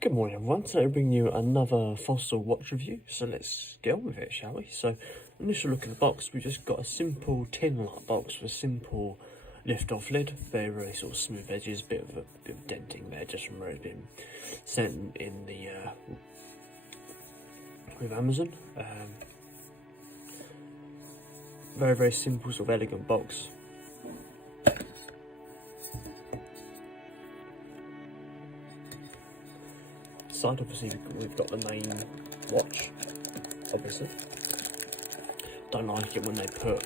Good morning everyone, today I bring you another Fossil watch review, so let's get on with it, shall we? So, initial look at the box, we just got a simple tin light box with a simple lift-off lid, very sort of smooth edges, bit of denting there just from where it's been sent in the with Amazon. Very simple, sort of elegant box. Side, obviously we've got the main watch, obviously. Don't like it when they put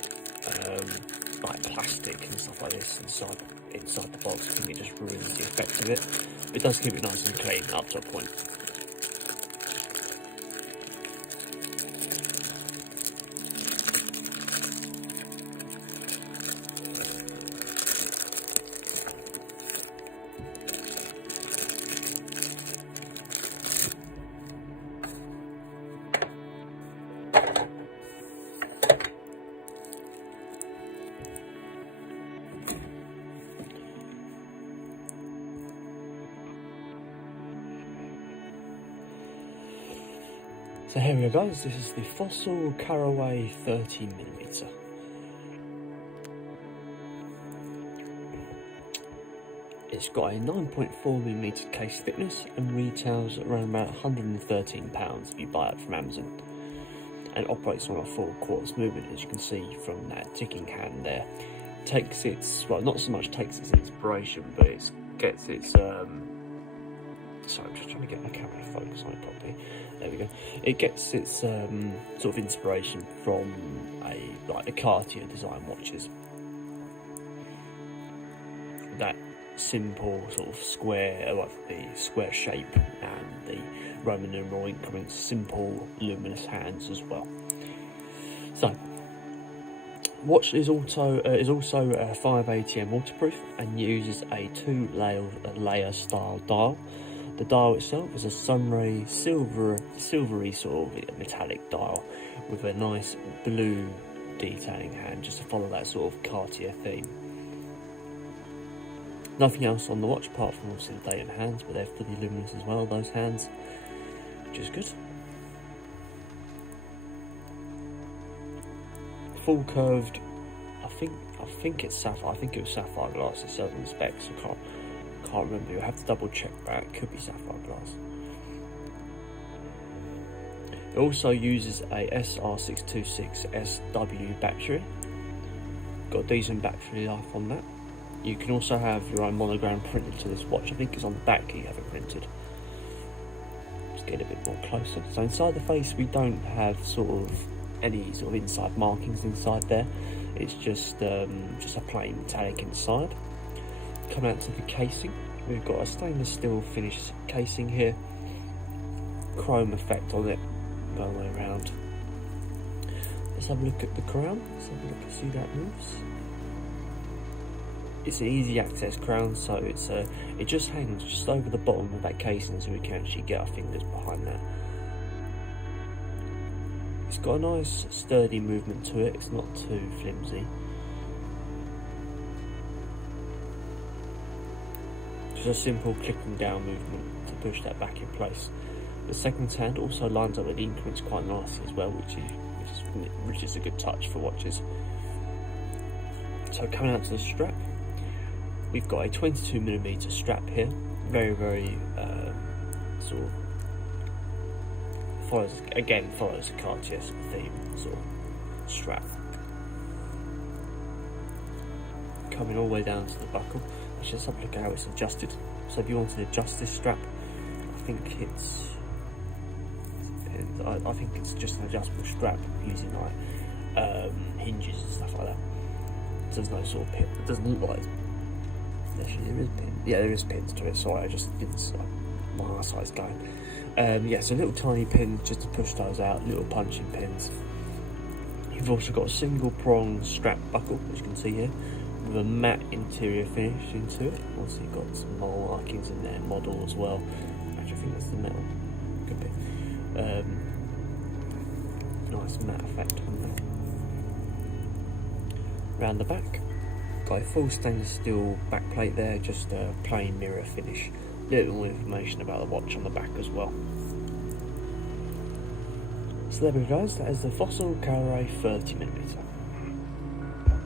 like plastic and stuff like this inside the box. I think it just ruins the effect of it. It does keep it nice and clean up to a point. So here we go guys, this is the Fossil Carraway 13mm. It's got a 9.4mm case thickness and retails around about £113 if you buy it from Amazon. And operates on a full quartz movement, as you can see from that ticking hand there. Takes its, well, not so much takes its inspiration, but it gets its sorry, I'm just trying to get my camera to focus on it properly. There we go. It gets its sort of inspiration from the Cartier design watches. That simple sort of square, the square shape and the Roman numeral increments, simple luminous hands as well. So, watch is also 5 ATM waterproof and uses a 2-layer style dial. The dial itself is a sunray silvery sort of metallic dial with a nice blue detailing hand, just to follow that sort of Cartier theme. Nothing else on the watch apart from obviously the date and hands, but they're fully luminous as well, those hands, which is good. Full curved, I think it's sapphire. I think it was sapphire glass. It says on the specs. I can't remember. You have to double check that. It could be sapphire glass. It also uses a SR626SW battery. Got a decent battery life on that. You can also have your own monogram printed to this watch. I think it's on the back you have it printed. Let's get a bit more closer. So inside the face we don't have any sort of inside markings inside there. It's just a plain metallic inside. Coming out to the casing, we've got a stainless steel finished casing here, chrome effect on it going all the way around. Let's have a look at the crown. Let's have a look and see that moves. It's an easy access crown, so it just hangs just over the bottom of that casing, so we can actually get our fingers behind that. It's got a nice sturdy movement to it. It's not too flimsy. Just a simple clicking down movement to push that back in place. The second hand also lines up with the increments quite nicely as well, which is a good touch for watches. So coming out to the strap, we've got a 22mm strap here. Very sort of follows the Cartier theme sort of strap. Coming all the way down to the buckle. Let's just have a look at how it's adjusted. So if you want to adjust this strap, I think it's just an adjustable strap using like hinges and stuff like that. So there's no sort of pin. It doesn't look like. Actually, there is pin. Yeah, there is pins to it. Sorry, I just didn't. My eyesight's going. Yeah, so little tiny pins just to push those out. Little punching pins. You've also got a single prong strap buckle, as you can see here, with a matte interior finish into it. Also you've got some mole markings in there, model as well. Actually, I think that's the metal. Could be. Nice matte effect on that. Round the back, got a full stainless steel back plate there, just a plain mirror finish little more information about the watch on the back as well. So there we go guys, that is the Fossil Carraway 30mm.